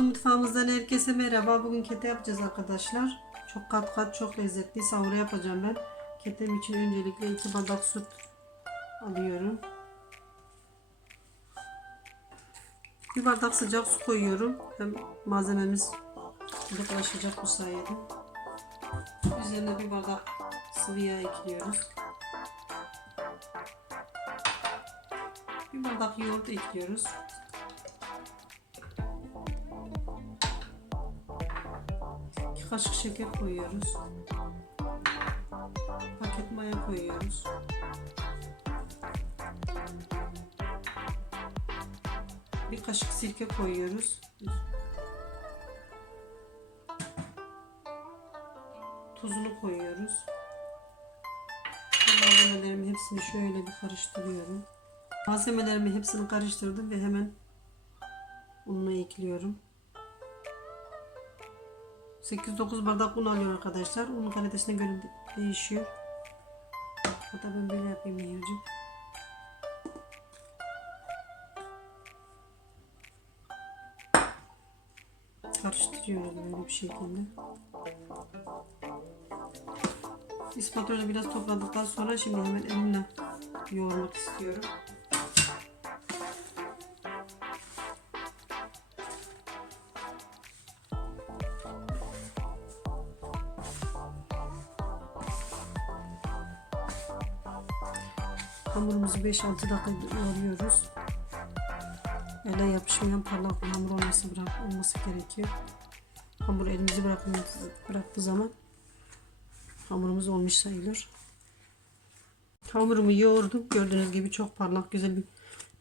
Mutfağımızdan herkese merhaba. Bugün kete yapacağız arkadaşlar. Çok kat kat çok lezzetli sahura yapacağım ben. Ketem için öncelikle iki bardak süt alıyorum. Bir bardak sıcak su koyuyorum. Hem malzememiz bulaşacak bu sayede. Üzerine bir bardak sıvı yağ ekliyoruz. Bir bardak yoğurt ekliyoruz. Kaşık şeker koyuyoruz. Paket maya koyuyoruz. Bir kaşık sirke koyuyoruz. Tuzunu koyuyoruz. Malzemelerimin hepsini şöyle bir karıştırıyorum. Malzemelerimi hepsini karıştırdım ve hemen ununu ekliyorum. 8-9 bardak un alıyor arkadaşlar. Unun kalitesine göre de- değişiyor. Hatta ben böyle yapayım Nehir'cim. Karıştırıyoruz böyle bir şekilde. İspatörle biraz topladıktan sonra şimdi hemen elimle yoğurmak istiyorum. Hamurumuzu 5-6 dakika yoğuruyoruz. Ele yapışmayan parlak bir hamur olması, bırak, olması gerekiyor. Hamur elimizi bıraktığı zaman hamurumuz olmuş sayılır. Hamurumu yoğurdum. Gördüğünüz gibi çok parlak güzel bir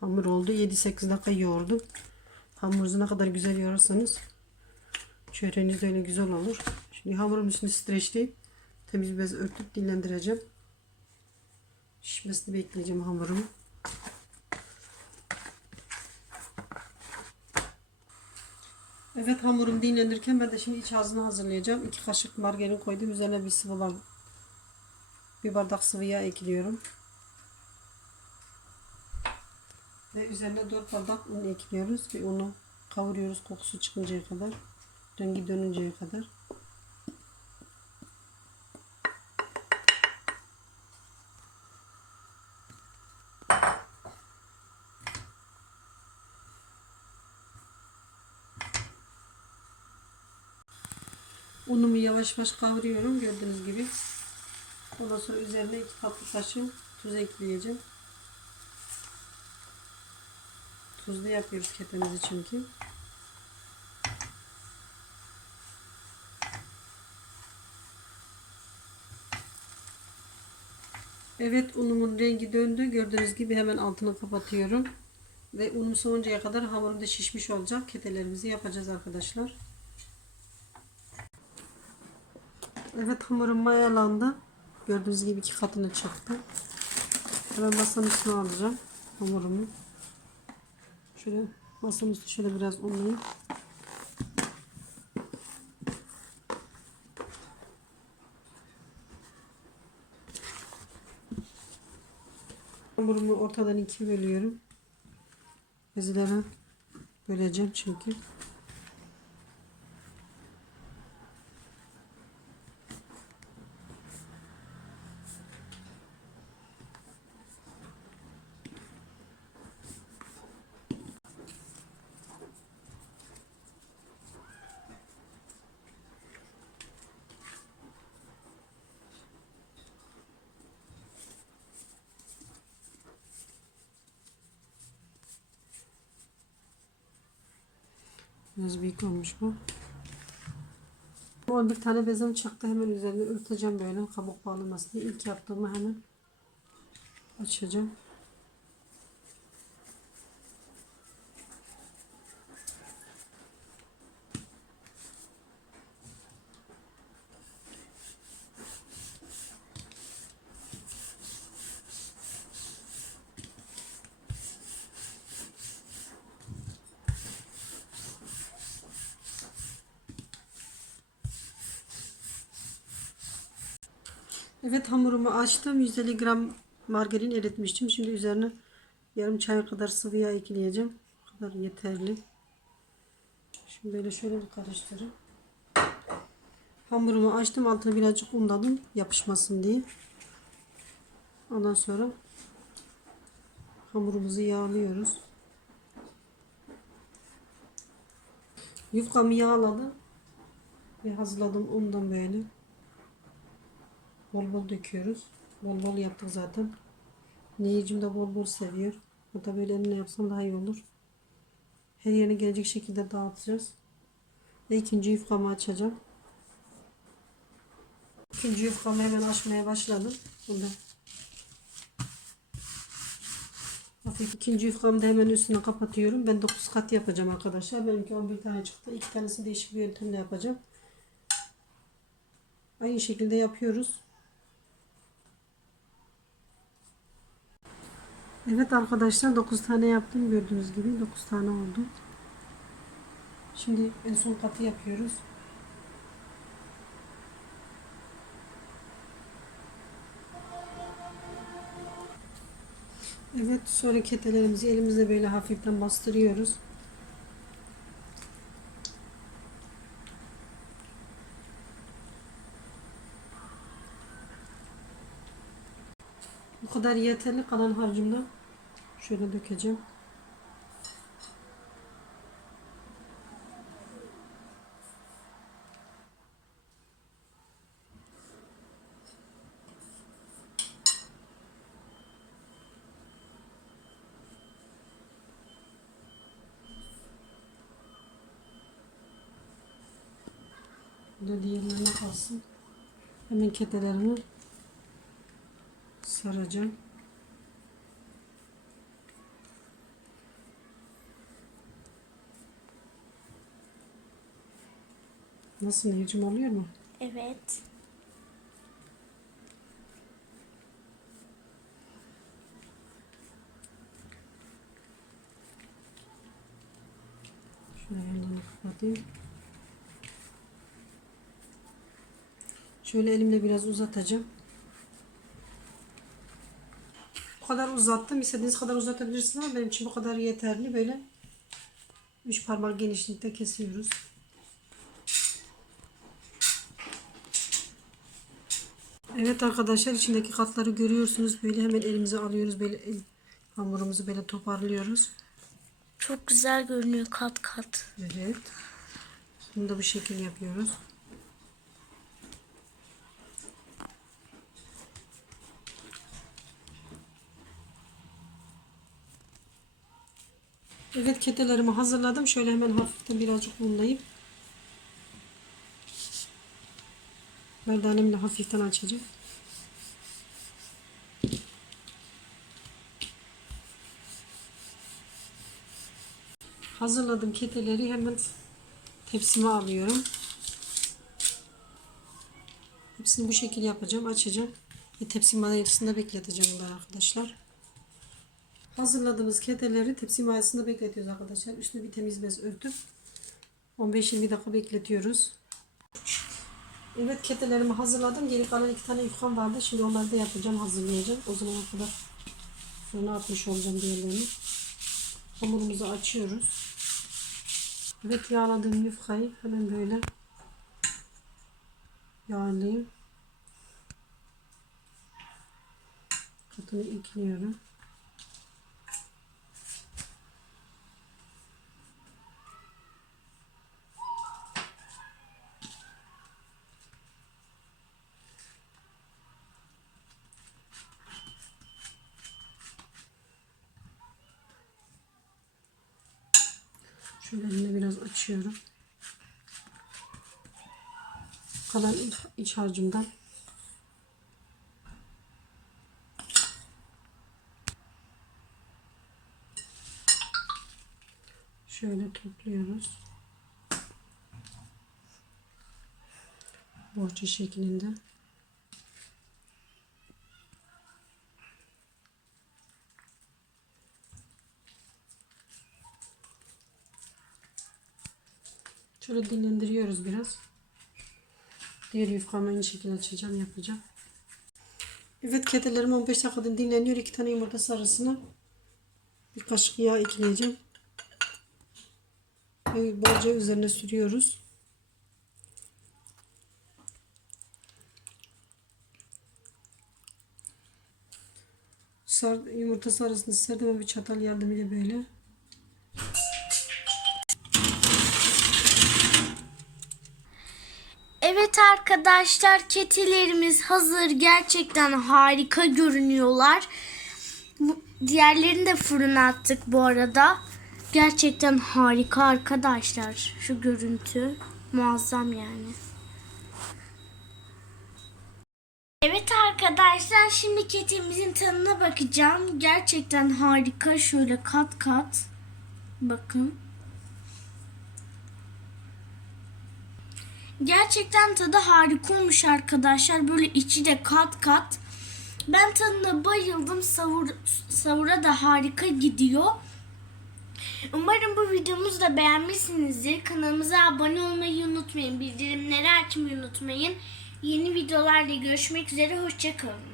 hamur oldu. 7-8 dakika yoğurdum. Hamurunuzu ne kadar güzel yoğurursanız çöreğiniz de öyle güzel olur. Şimdi hamurumun üstünü streçleyip temiz bez örtüp dinlendireceğim. Şişmesini bekleyeceğim hamurumu. Evet hamurum dinlenirken ben de şimdi iç harcını hazırlayacağım. 2 kaşık margarin koydum. Üzerine bir sıvı bar bir bardak sıvı yağ ekliyorum. Ve üzerine 4 bardak un ekliyoruz ve unu kavuruyoruz kokusu çıkıncaya kadar. Rengi dönünceye kadar. Unumu yavaş yavaş kavuruyorum gördüğünüz gibi. Ondan sonra üzerine iki tatlı kaşığı tuz ekleyeceğim. Tuzlu yapıyoruz ketemizi çünkü. Evet unumun rengi döndü. Gördüğünüz gibi hemen altını kapatıyorum. Ve unum soğuncaya kadar hamurum da şişmiş olacak. Ketelerimizi yapacağız arkadaşlar. Evet hamurum mayalandı. Gördüğünüz gibi iki katını çıktı. Hemen masanın üstüne alacağım hamurumu. Şöyle masanın üstü şöyle biraz unlayayım. Hamurumu ortadan ikiye bölüyorum. Bezlere böleceğim çünkü. Biraz büyük olmuş bu. 11 tane bezem çıktı. Hemen üzerine örteceğim böyle kabuk bağlamasın diye. İlk yaptığımı hemen açacağım. Evet hamurumu açtım. 150 gram margarin eritmiştim. Şimdi üzerine yarım çay kadar sıvı yağ ekleyeceğim. Bu kadar yeterli. Şimdi böyle şöyle bir karıştırın. Hamurumu açtım. Altını birazcık unladım. Yapışmasın diye. Ondan sonra hamurumuzu yağlıyoruz. Yufkamı yağladım. Ve hazırladım undan böyle. Bol bol döküyoruz. Bol bol yaptık zaten. Nehircim de bol bol seviyor. Hatta böyle eline yapsam daha iyi olur. Her yerine gelecek şekilde dağıtacağız. Ve ikinci yufkamı açacağım. İkinci yufkamı hemen açmaya başladım. Burada. Hafif ikinci yufkamı da hemen üstüne kapatıyorum. Ben 9 kat yapacağım arkadaşlar. Benimki 11 tane çıktı. İki tanesini değişik bir yöntemle yapacağım. Aynı şekilde yapıyoruz. Evet arkadaşlar 9 tane yaptım gördüğünüz gibi 9 tane oldu. Şimdi en son katı yapıyoruz. Evet sonra ketelerimizi elimizle böyle hafiften bastırıyoruz. Bu kadar yeterli kalan harcımda şöyle dökeceğim. Bu da diğerlerine kalsın. Hemen ketelerimi saracağım. Nasıl Nehir'cim oluyor mu? Evet. Şöyle yandan kapatayım. Şöyle elimle biraz uzatacağım. Bu kadar uzattım. İstediğiniz kadar uzatabilirsiniz ama benim için bu kadar yeterli. Böyle 3 parmak genişlikte kesiyoruz. Evet arkadaşlar içindeki katları görüyorsunuz. Böyle hemen elimize alıyoruz. Böyle el- hamurumuzu böyle toparlıyoruz. Çok güzel görünüyor kat kat. Evet. Bunu da bu şekil yapıyoruz. Evet ketelerimi hazırladım. Şöyle hemen hafiften birazcık unlayıp merdanemle hafiften açacağım. Hazırladım keteleri hemen tepsime alıyorum. Hepsini bu şekilde yapacağım. Açacağım. Ve tepsi mayasında bekleteceğim bunları arkadaşlar. Hazırladığımız keteleri tepsi mayasında bekletiyoruz arkadaşlar. Üstüne bir temiz bez örtüp 15-20 dakika bekletiyoruz. Evet ketelerimi hazırladım. Geri kalan iki tane yufkam vardı. Şimdi onları da yapacağım, hazırlayacağım. O zamana kadar fırına atmış olacağım diğerlerini. Hamurumuzu açıyoruz. Evet yağladığım yufkayı hemen böyle yağlayayım. Katını ekliyorum. Şöyle elimle biraz açıyorum. Kalan iç harcımdan şöyle topluyoruz. Borça şeklinde. Şöyle dinlendiriyoruz biraz. Diğer yufkamı aynı şekilde açacağım, yapacağım. Evet ketelerim 15 dakikada dinleniyor. İki tane yumurta sarısını bir kaşık yağ ekleyeceğim. Ve bolca üzerine sürüyoruz. Sar, yumurta sarısını serdim bir çatal yardımıyla böyle. Evet arkadaşlar ketilerimiz hazır. Gerçekten harika görünüyorlar. Diğerlerini de fırına attık bu arada. Gerçekten harika arkadaşlar. Şu görüntü muazzam yani. Evet arkadaşlar şimdi ketimizin tadına bakacağım. Gerçekten harika. Şöyle kat kat. Bakın. Gerçekten tadı harika olmuş arkadaşlar. Böyle içi de kat kat. Ben tadına bayıldım. Savur, savura da harika gidiyor. Umarım bu videomuzu da beğenmişsinizdir. Kanalımıza abone olmayı unutmayın. Bildirimleri açmayı unutmayın. Yeni videolarla görüşmek üzere. Hoşçakalın.